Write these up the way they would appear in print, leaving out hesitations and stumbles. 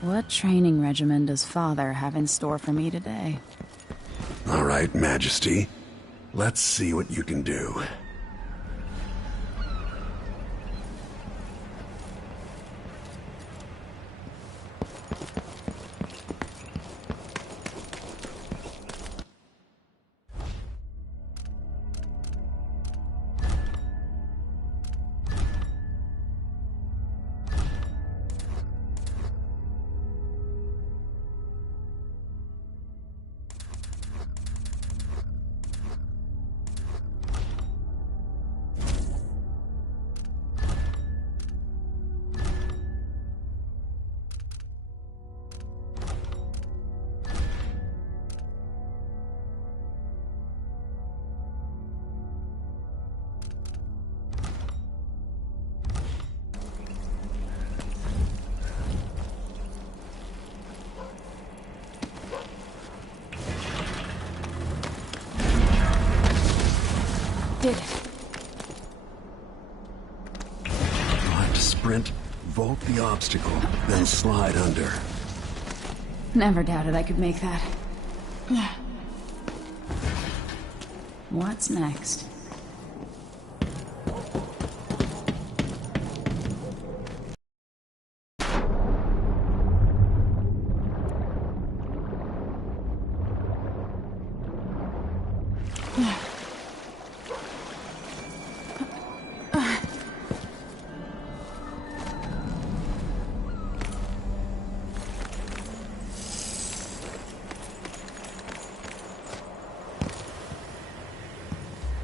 What training regimen does Father have in store for me today? All right, Majesty. Let's see what you can do. Did it. You'll have to sprint, vault the obstacle, then slide under. Never doubted I could make that. What's next?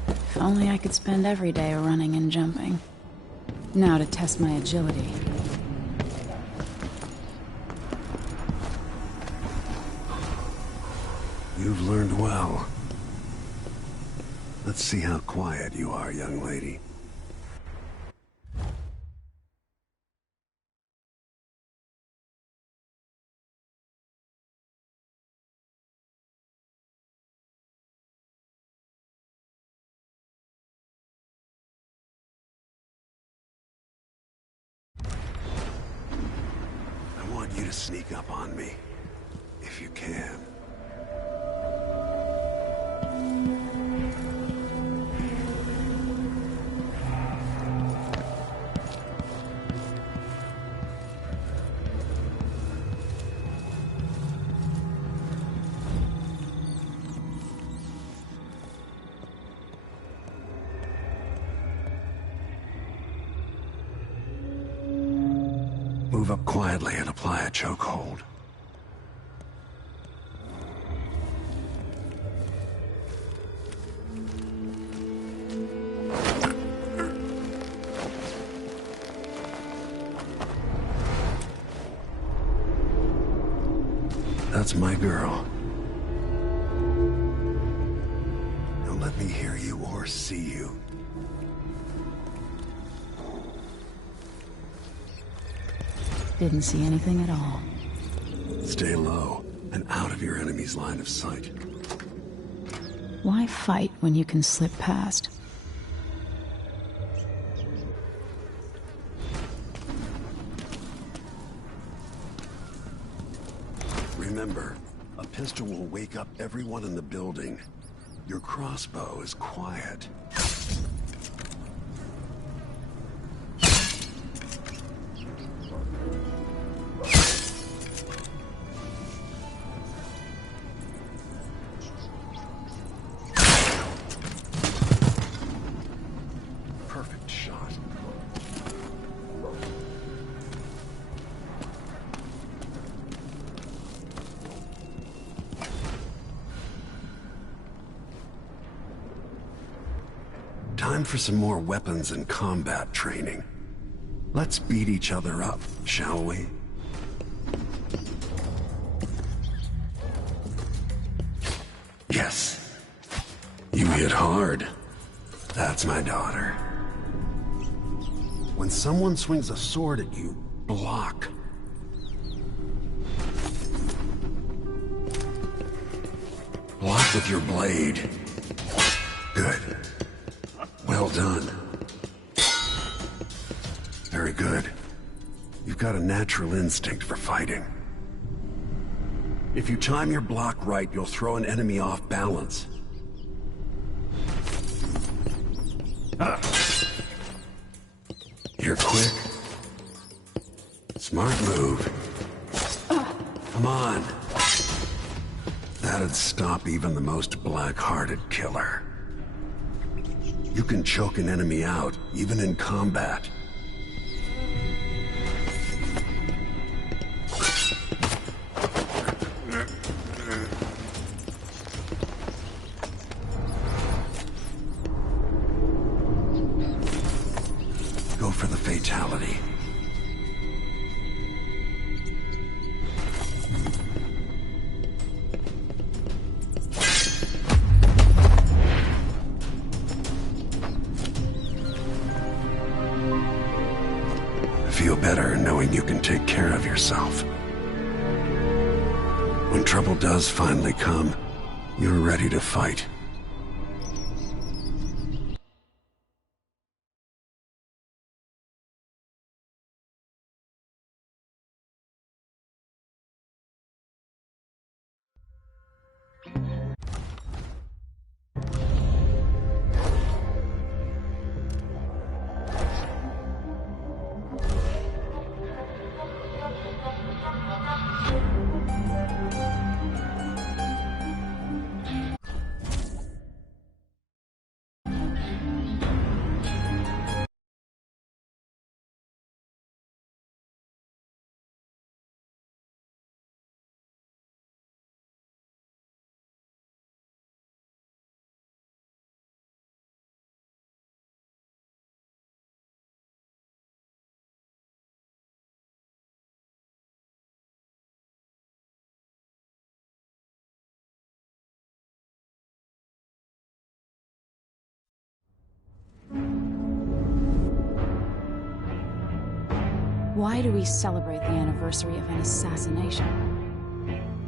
If only I could spend every day running and jumping. Now to test my agility. You've learned well. Let's see how quiet you are, young lady. I want you to sneak up on me, if you can. Move up quietly and apply a chokehold. That's my girl. Don't let me hear you or see you. Didn't see anything at all. Stay low and out of your enemy's line of sight. Why fight when you can slip past? Remember, a pistol will wake up everyone in the building. Your crossbow is quiet. Perfect shot. Time for some more weapons and combat training. Let's beat each other up, shall we? Yes. You hit hard. That's my daughter. When someone swings a sword at you, block. Block with your blade. Good. Well done. Very good. You've got a natural instinct for fighting. If you time your block right, you'll throw an enemy off balance. You're quick. Smart move. Come on. That'd stop even the most black-hearted killer. You can choke an enemy out, even in combat. Go for the fatality. Feel better knowing you can take care of yourself. When trouble does finally come, you're ready to fight. Why do we celebrate the anniversary of an assassination?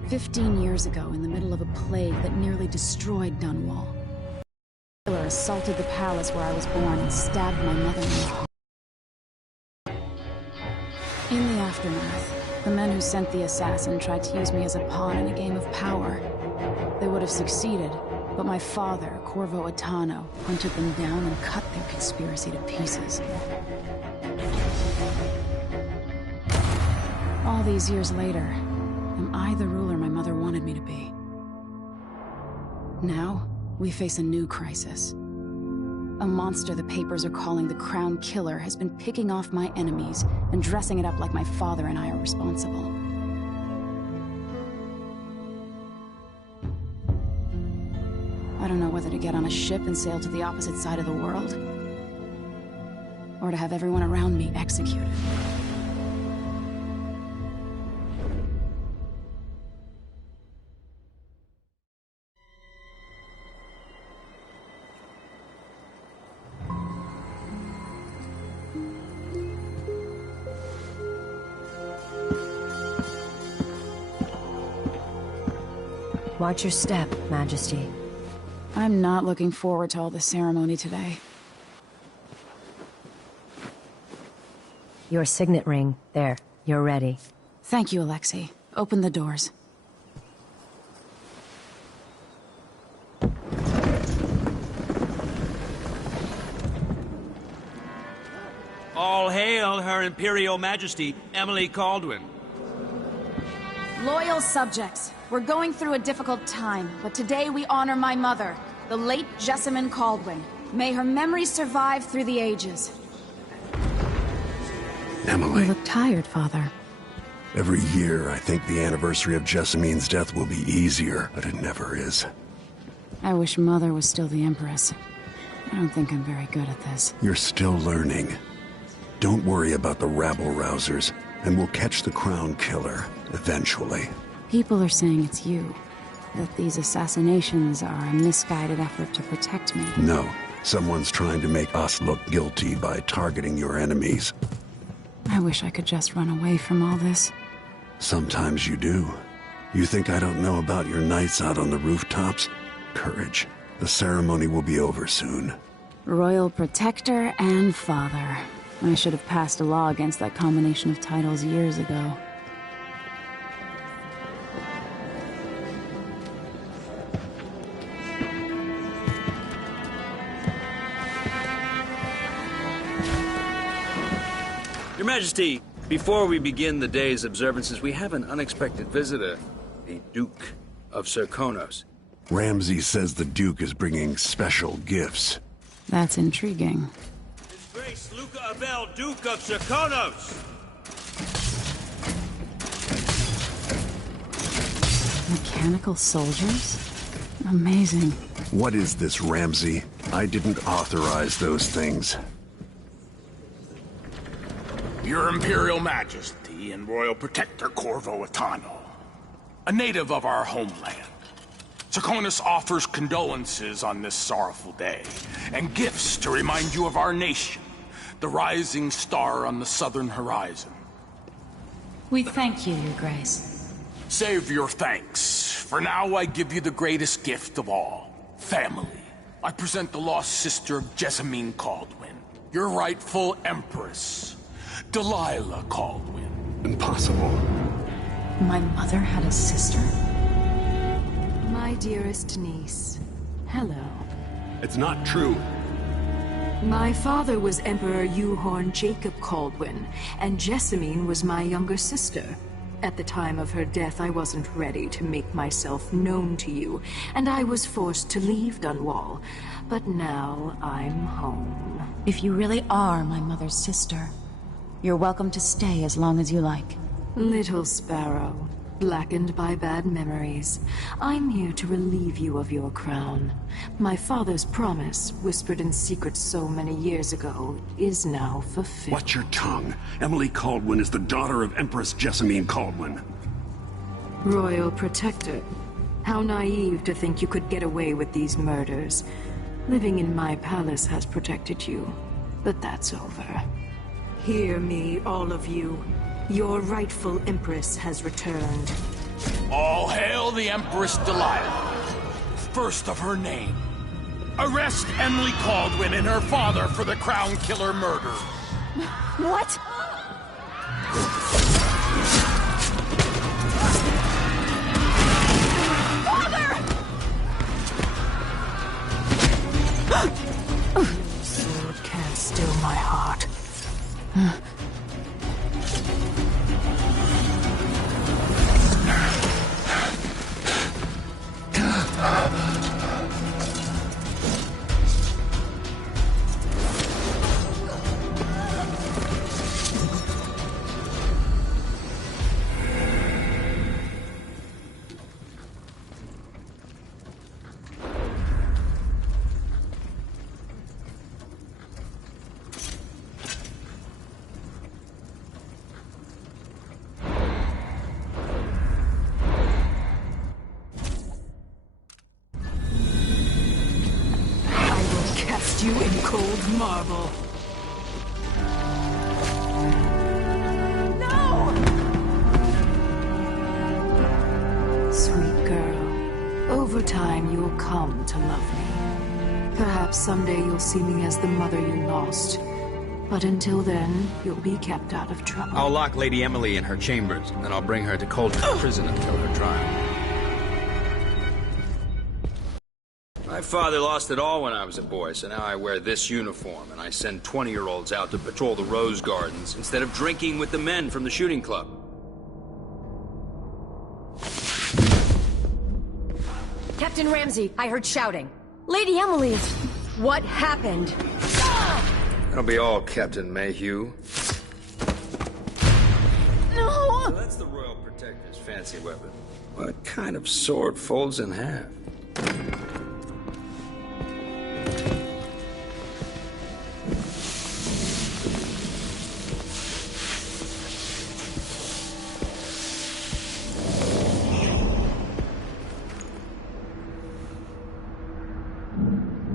15 years ago, in the middle of a plague that nearly destroyed Dunwall, a killer assaulted the palace where I was born and stabbed my mother in the heart. In the aftermath, the men who sent the assassin tried to use me as a pawn in a game of power. They would have succeeded, but my father, Corvo Attano, hunted them down and cut their conspiracy to pieces. All these years later, am I the ruler my mother wanted me to be? Now, we face a new crisis. A monster the papers are calling the Crown Killer has been picking off my enemies and dressing it up like my father and I are responsible. I don't know whether to get on a ship and sail to the opposite side of the world, or to have everyone around me executed. Watch your step, Majesty. I'm not looking forward to all the ceremony today. Your signet ring. There. You're ready. Thank you, Alexei. Open the doors. All hail Her Imperial Majesty, Emily Caldwin. Loyal subjects, we're going through a difficult time, but today we honor my mother, the late Jessamine Caldwin. May her memory survive through the ages. Emily. You look tired, Father. Every year, I think the anniversary of Jessamine's death will be easier, but it never is. I wish Mother was still the Empress. I don't think I'm very good at this. You're still learning. Don't worry about the rabble-rousers, and we'll catch the Crown Killer, eventually. People are saying it's you. That these assassinations are a misguided effort to protect me. No. Someone's trying to make us look guilty by targeting your enemies. I wish I could just run away from all this. Sometimes you do. You think I don't know about your nights out on the rooftops? Courage. The ceremony will be over soon. Royal Protector and Father. I should have passed a law against that combination of titles years ago. Your Majesty, before we begin the day's observances, we have an unexpected visitor, the Duke of Serkonos. Ramsey says the Duke is bringing special gifts. That's intriguing. His Grace Luca Abel, Duke of Serkonos! Mechanical soldiers? Amazing. What is this, Ramsey? I didn't authorize those things. Your Imperial Majesty and Royal Protector Corvo Atano, a native of our homeland. Serkonos offers condolences on this sorrowful day, and gifts to remind you of our nation, the rising star on the southern horizon. We thank you, Your Grace. Save your thanks. For now, I give you the greatest gift of all, family. I present the lost sister of Jessamine Caldwin, your rightful Empress, Delilah Caldwin. Impossible. My mother had a sister? My dearest niece, hello. It's not true. My father was Emperor Euhorn Jacob Caldwin, and Jessamine was my younger sister. At the time of her death, I wasn't ready to make myself known to you, and I was forced to leave Dunwall. But now I'm home. If you really are my mother's sister, you're welcome to stay as long as you like. Little sparrow, blackened by bad memories, I'm here to relieve you of your crown. My father's promise, whispered in secret so many years ago, is now fulfilled. Watch your tongue. Emily Caldwin is the daughter of Empress Jessamine Caldwin. Royal Protector, how naive to think you could get away with these murders. Living in my palace has protected you, but that's over. Hear me, all of you. Your rightful Empress has returned. All hail the Empress Delilah, first of her name. Arrest Emily Caldwin and her father for the Crown Killer murder. What? Sword can't still my heart. You in cold marble. No! Sweet girl, over time you'll come to love me. Perhaps someday you'll see me as the mother you lost. But until then, you'll be kept out of trouble. I'll lock Lady Emily in her chambers, and I'll bring her to Cauldron Prison until her trial. My father lost it all when I was a boy, so now I wear this uniform, and I send 20-year-olds out to patrol the rose gardens instead of drinking with the men from the shooting club. Captain Ramsey, I heard shouting. Lady Emily is... What happened? That'll be all, Captain Mayhew. No! So that's the Royal Protector's fancy weapon. What kind of sword folds in half?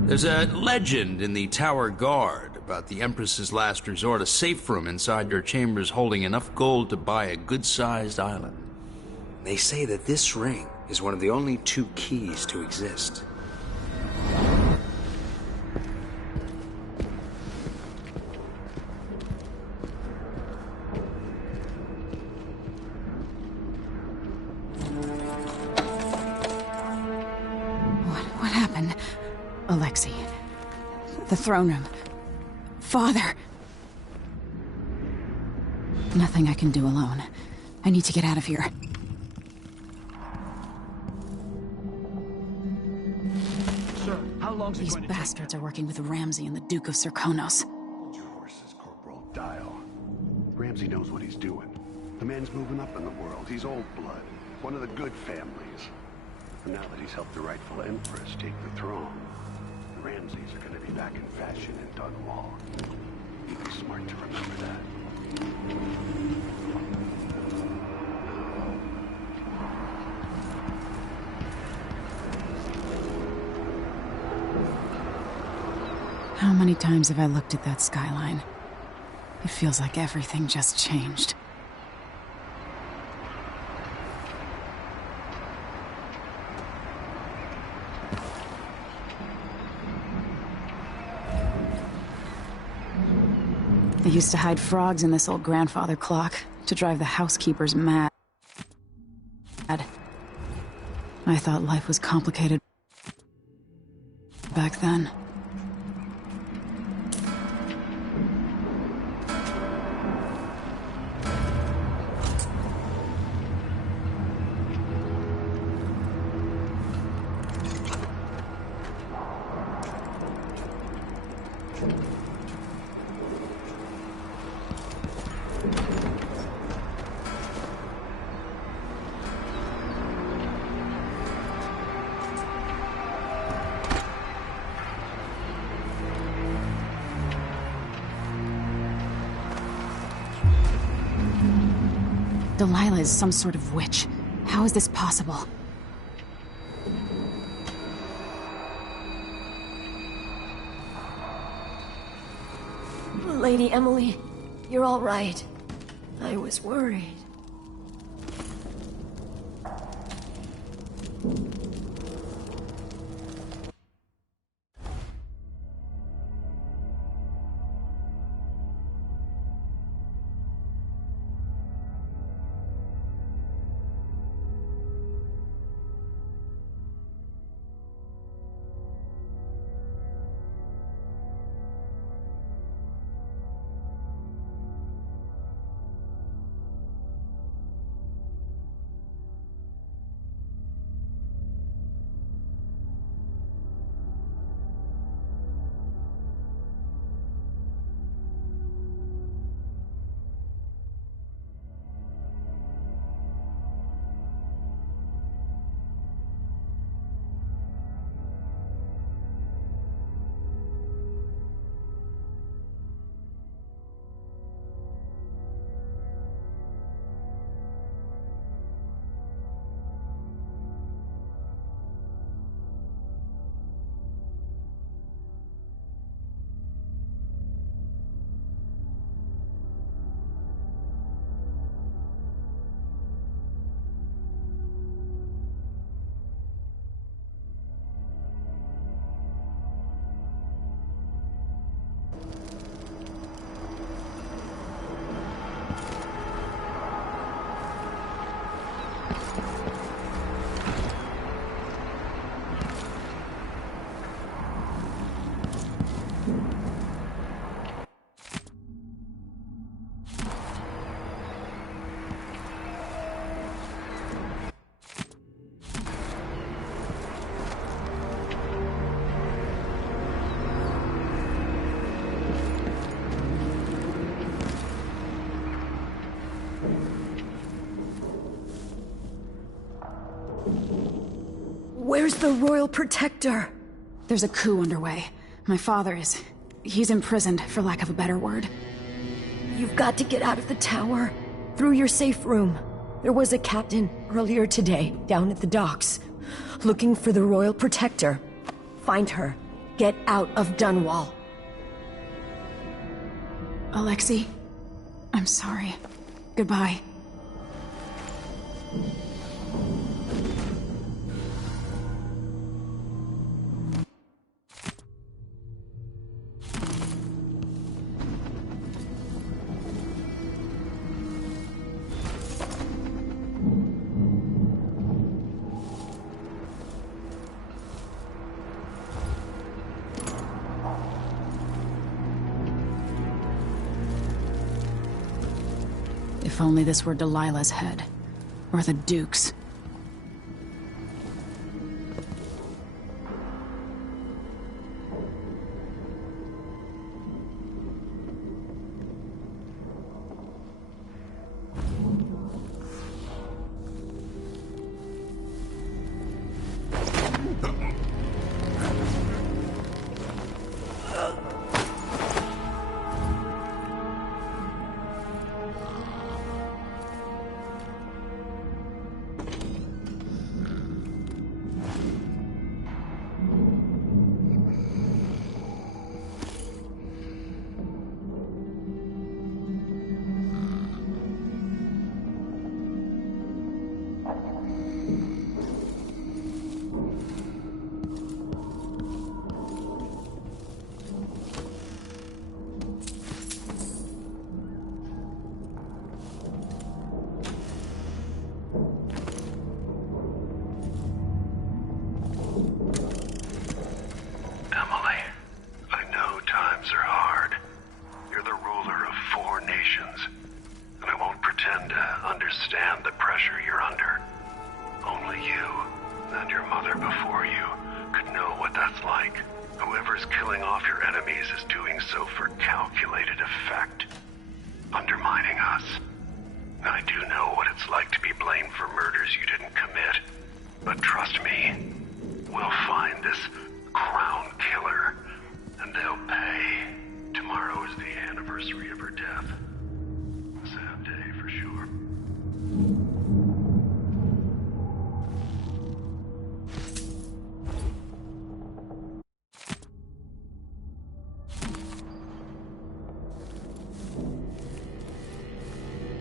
There's a legend in the Tower Guard about the Empress's last resort, a safe room inside your chambers holding enough gold to buy a good-sized island. They say that this ring is one of the only 2 keys to exist. What happened? Alexei. The throne room. Father. Nothing I can do alone. I need to get out of here. Sir, how long's it These going to take? bastards are working with Ramsey and the Duke of Serkonos. Hold your horses, Corporal. Dial. Ramsey knows what he's doing. The man's moving up in the world. He's old blood. One of the good families. And now that he's helped the rightful Empress take the throne, the Ramseys are going to be back in fashion in Dunwall. He'd be smart to remember that. How many times have I looked at that skyline? It feels like everything just changed. They used to hide frogs in this old grandfather clock to drive the housekeepers mad. I thought life was complicated back then. Delilah is some sort of witch. How is this possible? Lady Emily, you're all right. I was worried. Where's the Royal Protector? There's a coup underway. My father is... he's imprisoned, for lack of a better word. You've got to get out of the tower. Through your safe room. There was a captain earlier today, down at the docks. Looking for the Royal Protector. Find her. Get out of Dunwall. Alexei, I'm sorry. Goodbye. If only this were Delilah's head. Or the Duke's.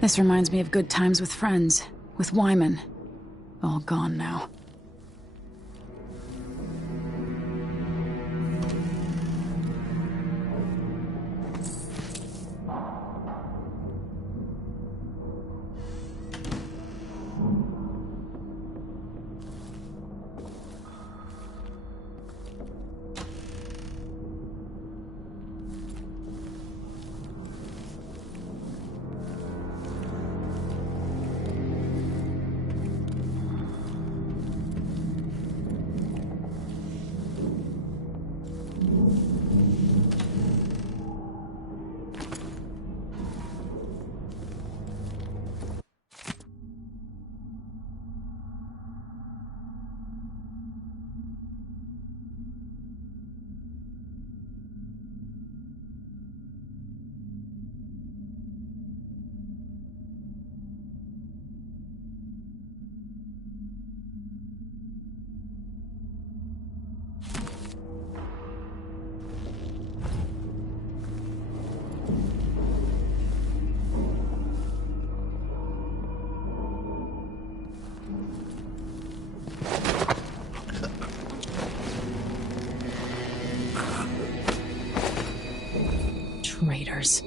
This reminds me of good times with friends, with Wyman. All gone now. Traitors.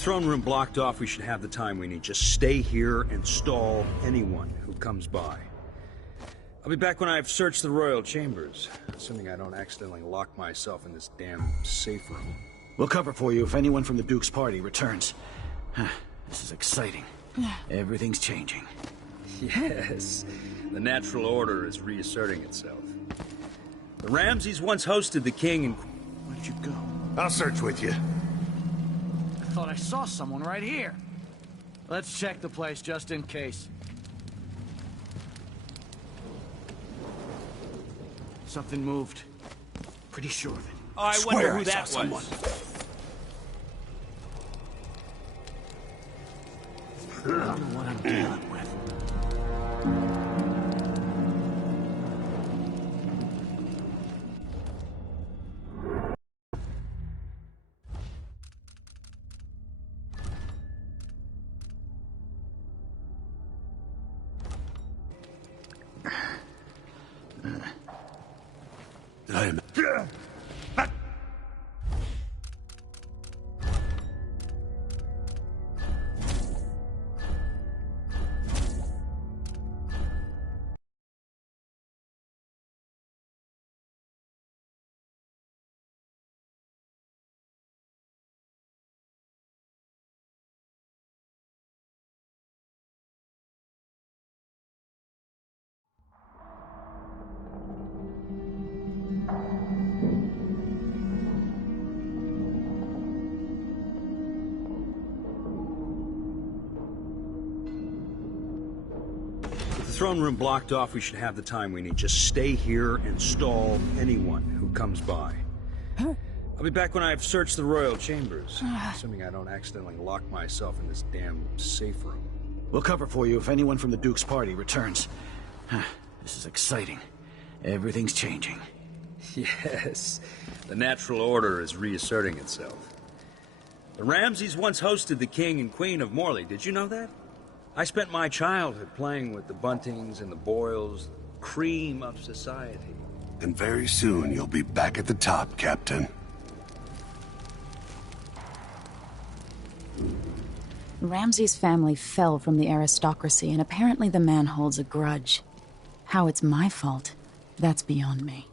Throne room blocked off, we should have the time we need. Just stay here and stall anyone who comes by. I'll be back when I've searched the royal chambers, assuming I don't accidentally lock myself in this damn safe room. We'll cover for you if anyone from the Duke's party returns. This is exciting. Everything's changing. Yes, the natural order is reasserting itself. The Ramses once hosted the king and... Where did you go? I'll search with you. I thought I saw someone right here. Let's check the place just in case. Something moved. Pretty sure of it. Oh, I wonder who that was. Someone. I don't know what I'm dealing with. I am... Throne room blocked off, we should have the time we need. Just stay here and stall anyone who comes by. I'll be back when I've searched the royal chambers, assuming I don't accidentally lock myself in this damn safe room. We'll cover for you if anyone from the Duke's party returns. This is exciting. Everything's changing. Yes, the natural order is reasserting itself. The Ramses once hosted the king and queen of Morley. Did you know that? I spent my childhood playing with the Buntings and the Boyles, the cream of society. And very soon you'll be back at the top, Captain. Ramsay's family fell from the aristocracy, and apparently the man holds a grudge. How it's my fault, that's beyond me.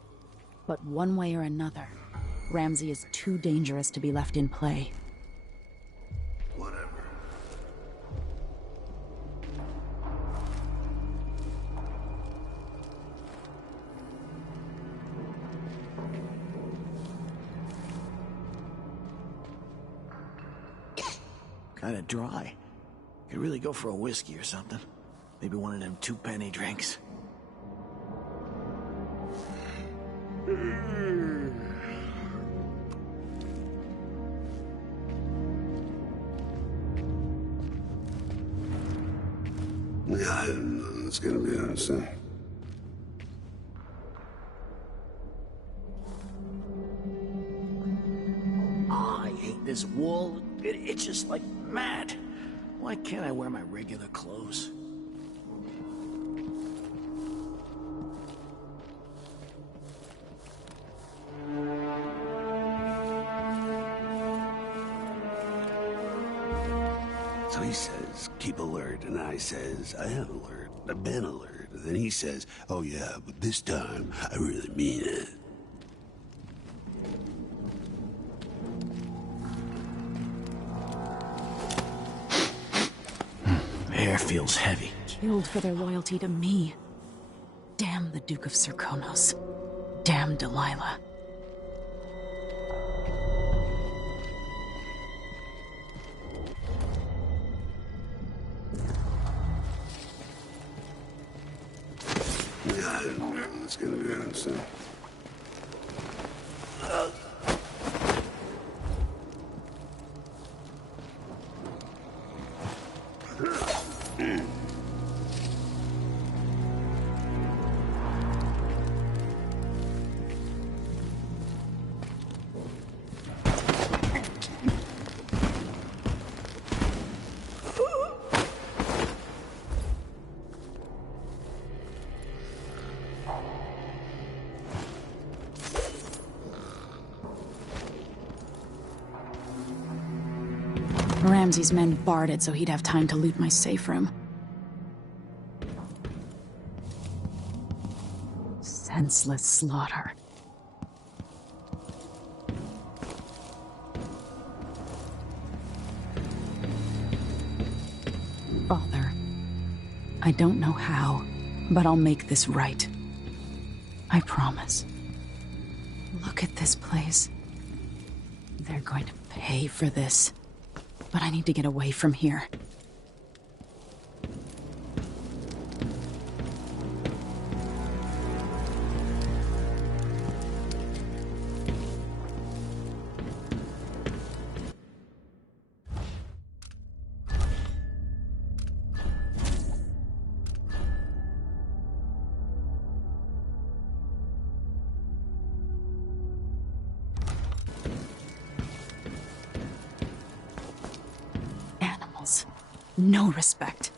But one way or another, Ramsay is too dangerous to be left in play. Whatever. Kinda dry. Could really go for a whiskey or something. Maybe one of them 2-penny drinks. Yeah, it's gonna be interesting. Oh, I hate this wool. It itches like mad. Why can't I wear my regular clothes? So he says, keep alert, and I says, I am alert. I've been alert. And then he says, oh yeah, but this time, I really mean it. Air feels heavy. Killed for their loyalty to me. Damn the Duke of Serkonos. Damn Delilah. Yeah, it's gonna be interesting. Ramsey's men barred it so he'd have time to loot my safe room. Senseless slaughter. Father, I don't know how, but I'll make this right. I promise. Look at this place. They're going to pay for this. But I need to get away from here. No respect.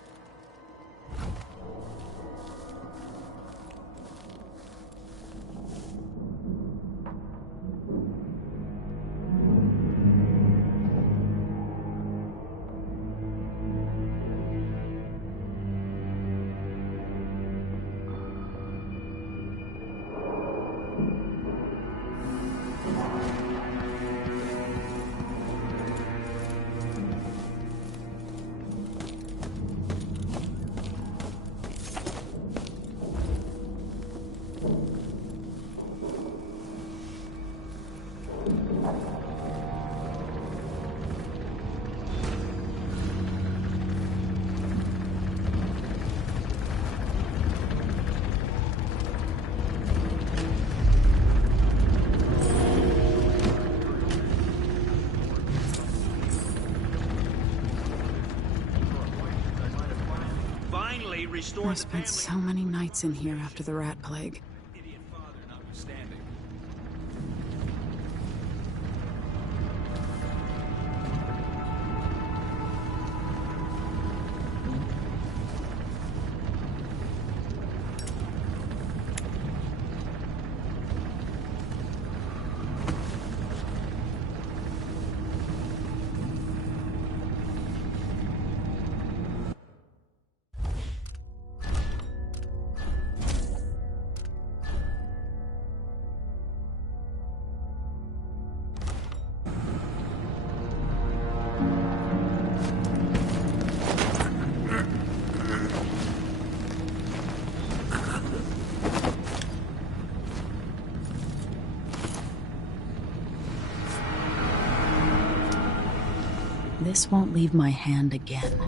I spent so many nights in here after the rat plague. Idiot father notwithstanding. This won't leave my hand again.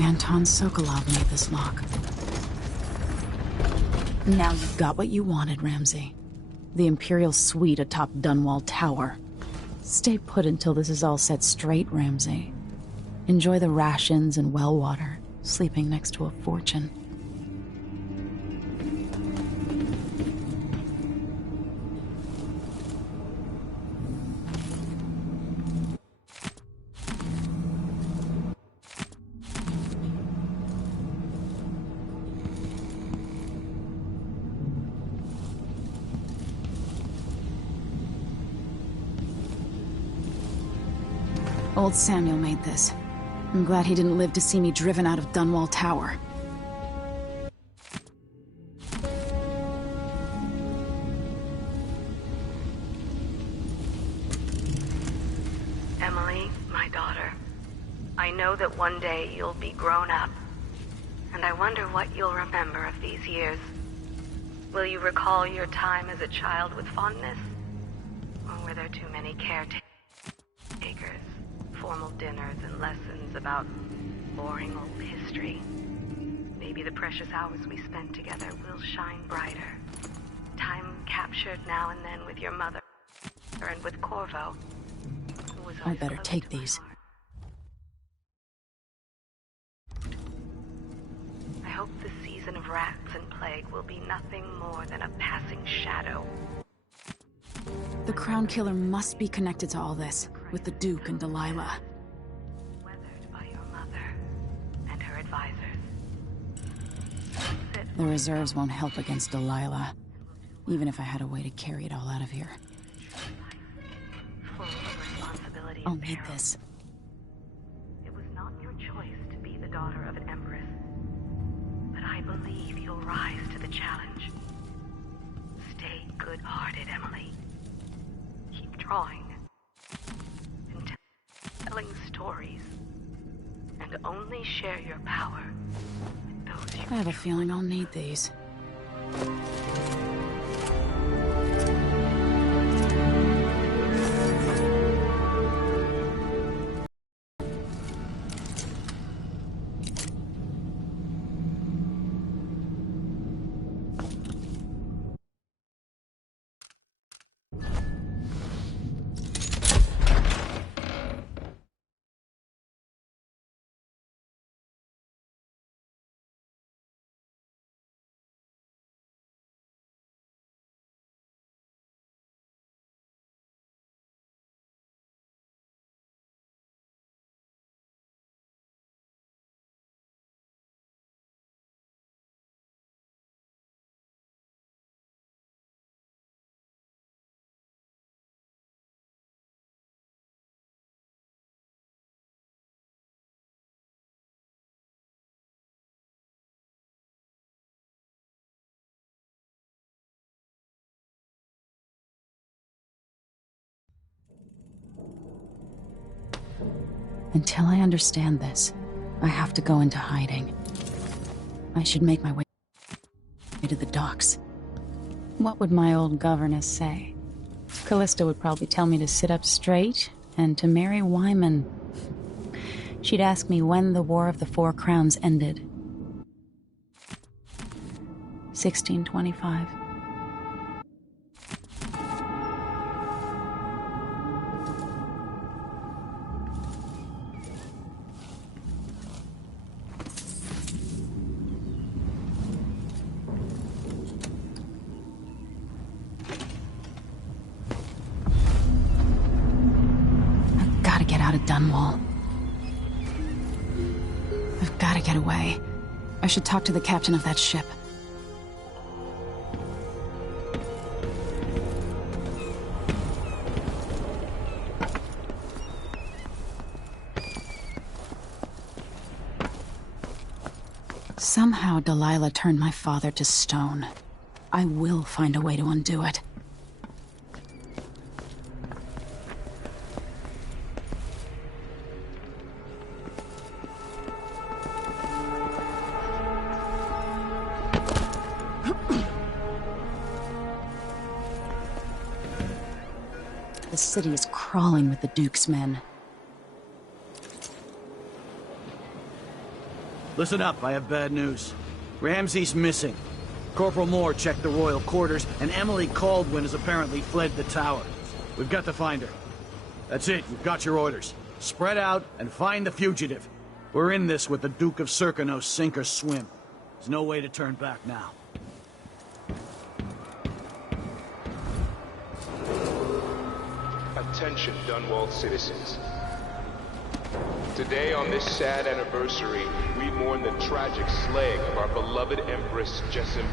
Anton Sokolov made this lock. Now you've got what you wanted, Ramsey. The Imperial suite atop Dunwall Tower. Stay put until this is all set straight, Ramsey. Enjoy the rations and well water, sleeping next to a fortune. Old Samuel made this. I'm glad he didn't live to see me driven out of Dunwall Tower. Emily, my daughter, I know that one day you'll be grown up, And I wonder what you'll remember of these years. Will you recall your time as a child with fondness? Or were there too many caretakers, formal dinners, and lessons about boring old history? Maybe the precious hours we spent together will shine brighter. Time captured now and then with your mother, and with Corvo, who was I always better close take to my these. heart. I hope the season of rats and plague will be nothing more than a passing shadow. The Crown Killer must be connected to all this, with the Duke and Delilah. Weathered by your mother and her advisors. The reserves won't help against Delilah, even if I had a way to carry it all out of here. Full of responsibility I'll and need peril. this. It was not your choice to be the daughter of an empress, but I believe you'll rise to the challenge. Stay good-hearted, Emily. Keep drawing and telling stories, and only share your power with those you I have a feeling I'll need these. Until I understand this, I have to go into hiding. I should make my way to the docks. What would my old governess say? Callista would probably tell me to sit up straight and to marry Wyman. She'd ask me when the War of the Four Crowns ended. 1625. I've got to get out of Dunwall. I've got to get away. I should talk to the captain of that ship. Somehow Delilah turned my father to stone. I will find a way to undo it. The city is crawling with the Duke's men. Listen up, I have bad news. Ramsey's missing. Corporal Moore checked the royal quarters, and Emily Caldwin has apparently fled the tower. We've got to find her. That's it, you've got your orders. Spread out and find the fugitive. We're in this with the Duke of Serkino, sink or swim. There's no way to turn back now. Attention, Dunwall citizens. Today, on this sad anniversary, we mourn the tragic slaying of our beloved Empress Jessamine.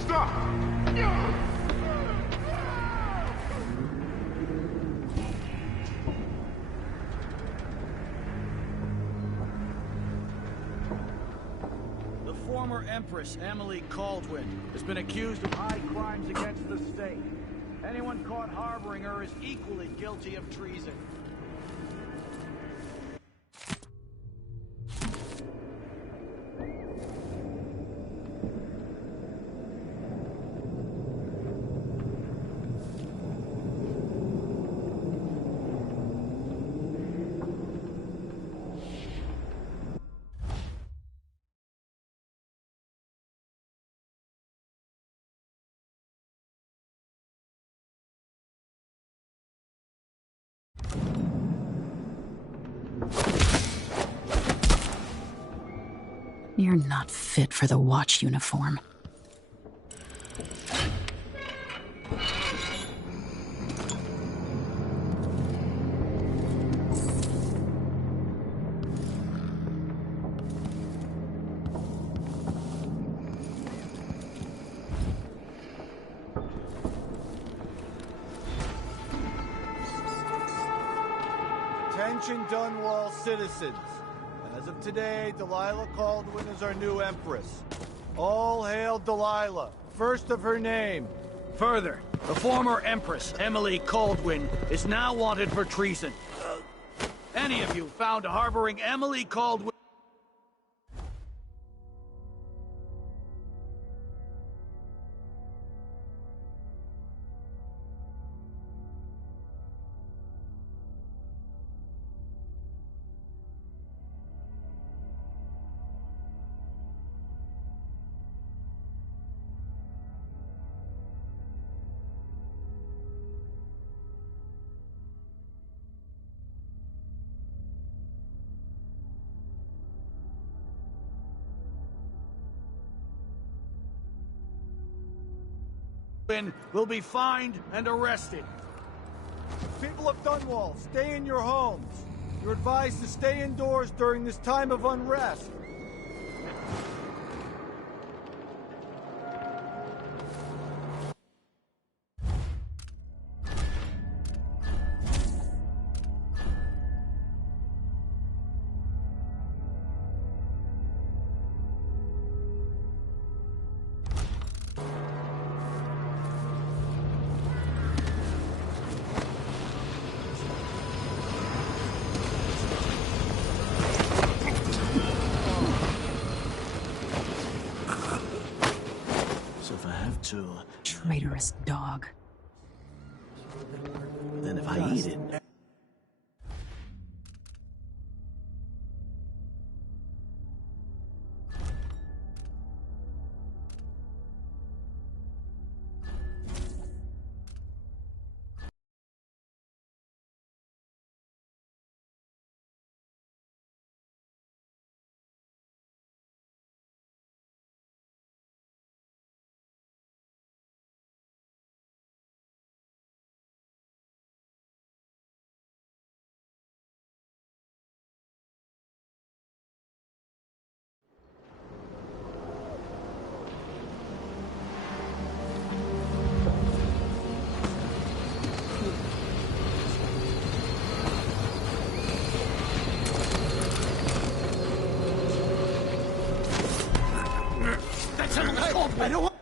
Stop! The former Empress, Emily Caldwin, has been accused of high crimes against the state. Anyone caught harboring her is equally guilty of treason. You're not fit for the watch uniform. Attention Dunwall citizens. As of today, Delilah Caldwin is our new Empress. All hail Delilah, first of her name. Further, the former Empress, Emily Caldwin, is now wanted for treason. Any of you found harboring Emily Caldwin... will be fined and arrested. People of Dunwall, stay in your homes. You're advised to stay indoors during this time of unrest. So if I have to... Traitorous dog. Then if I eat it... I don't want...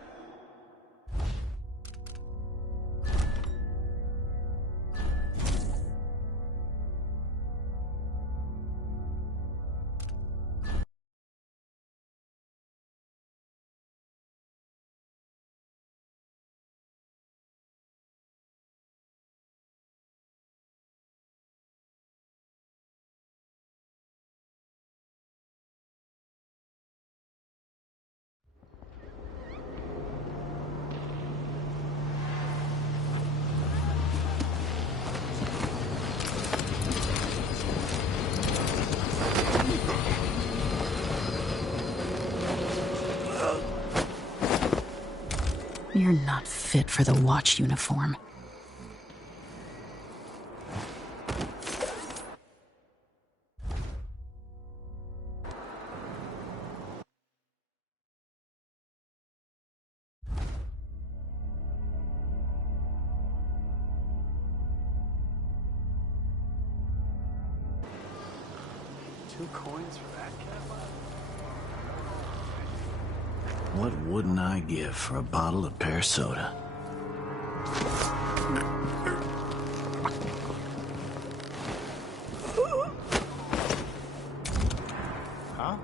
You're not fit for the watch uniform. $2 coins for that cat? What wouldn't I give for a bottle of pear soda? Huh?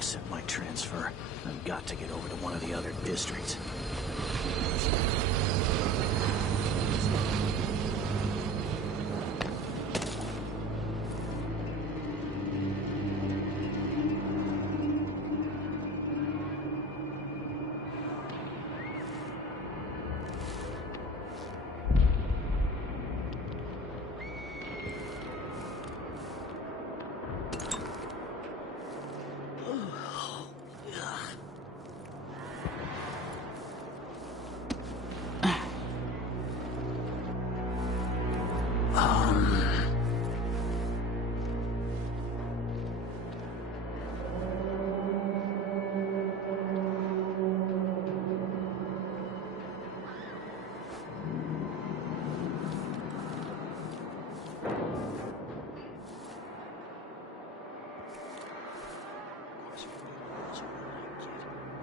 accept my transfer. I've got to get over to one of the other districts.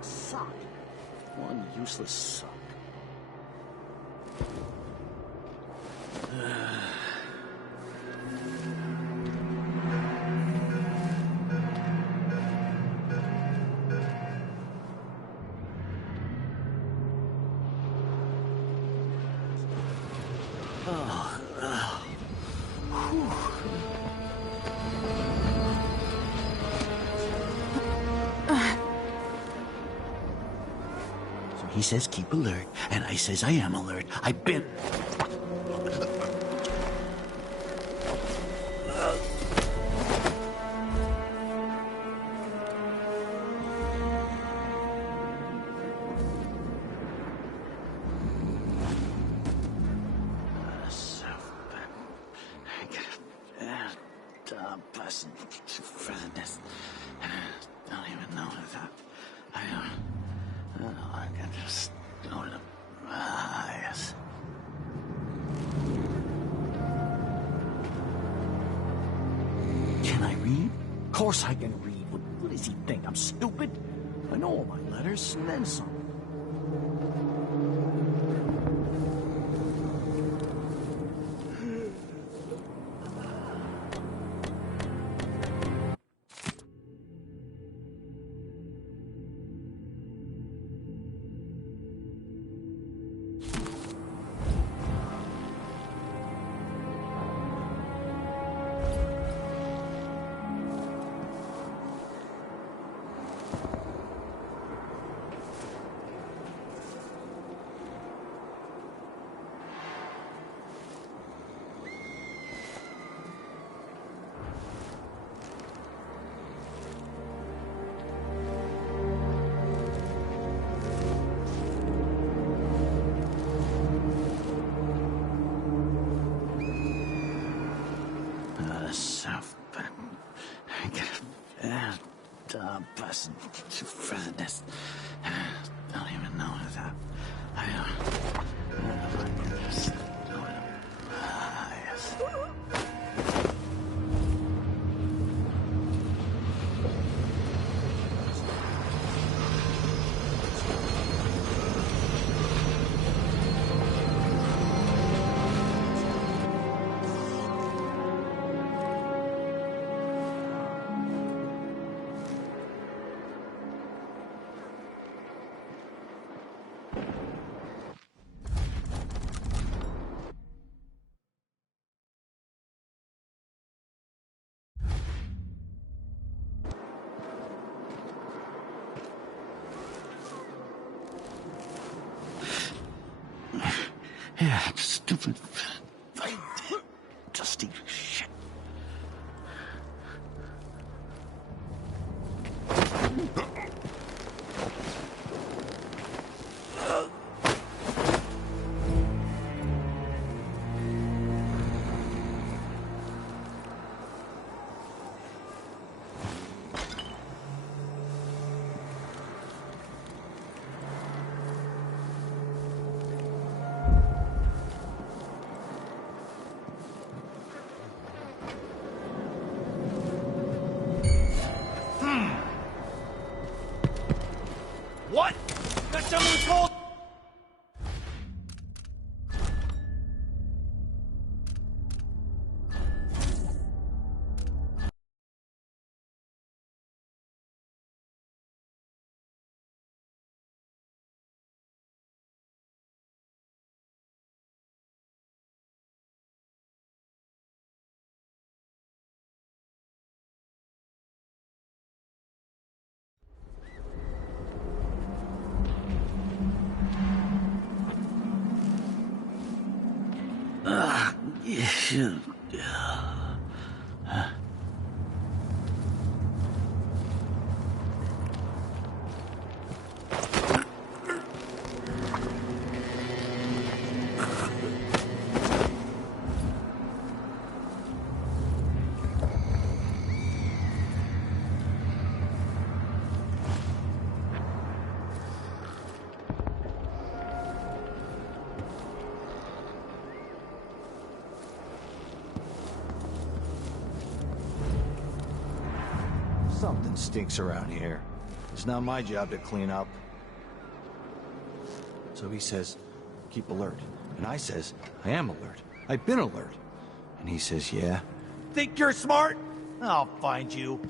Sock. One useless sock. He says keep alert, and I says I am alert. I've been... Don't even know that. I can just go to eyes. Can I read? Of course I can read. What does he think? I'm stupid? I know all my letters and then some. Person to furthest. Don't even know that. Just do it. Yes. Yeah, stupid. Dusty shit. What? Got someone called? Something stinks around here. It's not my job to clean up. So he says, keep alert. And I says, I am alert. I've been alert. And he says, yeah. Think you're smart? I'll find you.